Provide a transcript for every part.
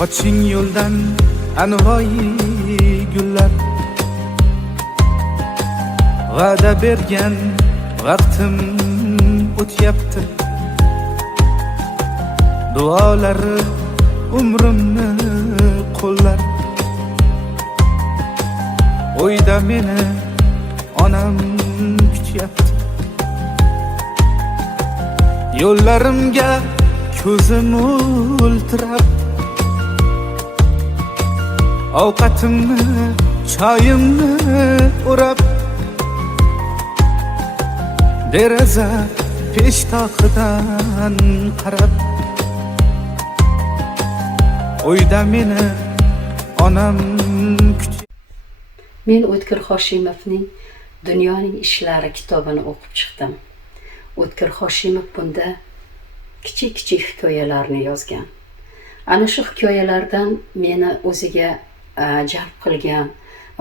Qoching yo'ldan anvoyi gullar, va'da bergan vaqtim o'tyapti. Duolari umrimni qo'llar. O'yda meni onam kutyapti. Yo'llarimga ko'zim o'ltirab, ovqatimni, choyimni o'rab, deraza peshtoqidan qarab, o'yda meni onam kutyapti. Men O'tkir Hoshimovning Dunyoning ishlari kitobini o'qib chiqdim. O'tkir Hoshimov bunda kichik hikoyalarni yozgan. Ana shu hikoyalardan meni o'ziga jalb qilgan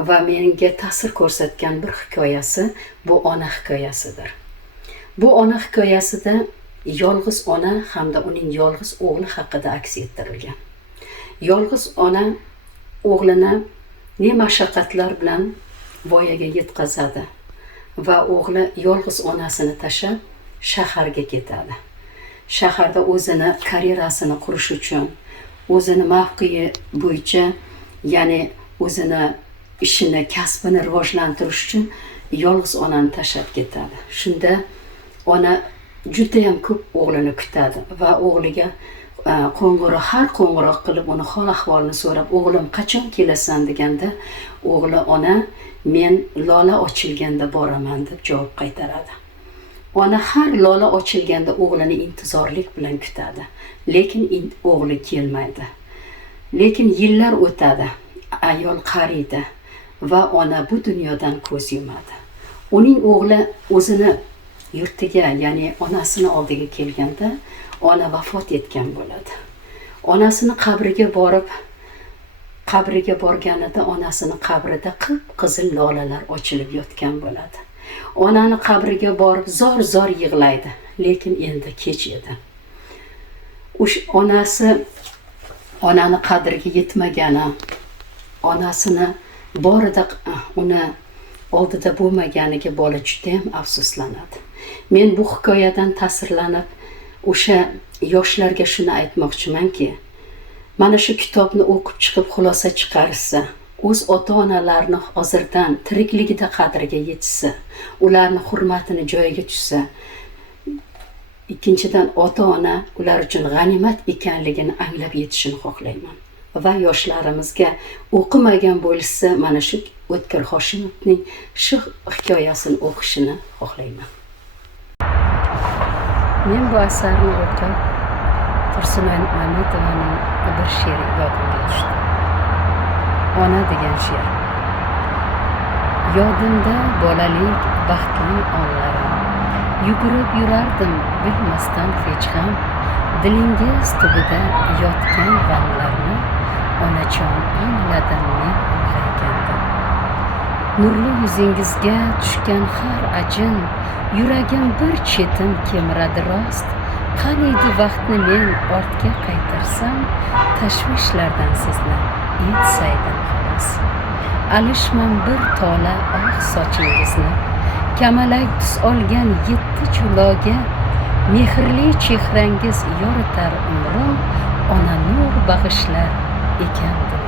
va menga ta'sir ko'rsatgan bir hikoyasi bu ona hikoyasidir. Bu ona hikoyasida yolg'iz ona hamda uning yolg'iz o'g'li haqida aks ettirilgan. Yolg'iz ona o'g'lini ne mashaqqatlar bilan voyaga yetkazadi va o'g'li yolg'iz onasini tashlab shaharga ketadi. Shaharda o'zini karyerasini qurish uchun, o'zini mavqei bo'yicha, ya'ni o'zini ishini, kasbini rivojlantirish uchun yolg'iz onani tashlab ketadi. Shunda ona juda ham ko'p o'g'lini kutadi va o'g'liga har qo'ng'iroq qilib uni hol ahvolini so'rab, o'g'lim qachon kelasan deganda, o'g'li ona men lola ochilganda boraman deb javob qaytaradi. Ona har lola ochilganda o'g'lini intizorlik bilan kutadi, lekin o'g'li kelmaydi. Lekin yillar o'tadi, ayol qariydi va ona bu dunyodan ko'z yumadi. Uning o'g'li o'zini yurtiga, ya'ni onasini oldiga kelganda, ona vafot etgan bo'ladi. Onasini qabriga borganida onasini qabrida qip-qizil lolalar ochilib yotgan bo'ladi. Onani qabriga borib zor yig'laydi, lekin endi kech edi. Onani qadriga yetmagani, onasini borida uni oldida bo'lmaganiga bola juda ham afsuslanadi. Men bu hikoyadan ta'sirlanib, o'sha yoshlarga shuni aytmoqchimanki, mana shu kitobni o'qib chiqib xulosa chiqarsa, o'z ota-onalarini hozirdan tirikligida qadriga yetsa, ularni hurmatini joyiga tushsa, ikkinchidan ota-ona ular uchun g'animat ekanligini anglab yetishini xohlayman. Va yoshlarimizga o'qimagan bo'lsa, mana shu O'tkir Hoshimovning shu hikoyasini o'qishini xohlayman. Men bu asarni o'qib, Tursunoy Mametovaning bir she'ri yodimga tushdi. Ona degan she'r. Yodimda bolalik baxtli onlarim, yugurib yurardim bilmasdan hech ham, dilingiz tubida yotgan g'amlarni onajon angladim men ulg'aygandim. Nurli yuzingizga tushgan har ajin, yuragim bir chetim kemiradi rost. Qaniydi vaqtni men ortga qaytarsam, tashvishlardan sizni etsaydim xolos. Alishman bir tola oq sochingizni, kamalak tus olgan 7 chuloga, mehrli chehrangiz yoritar umrim, ona nur bag'ishlar ekandim.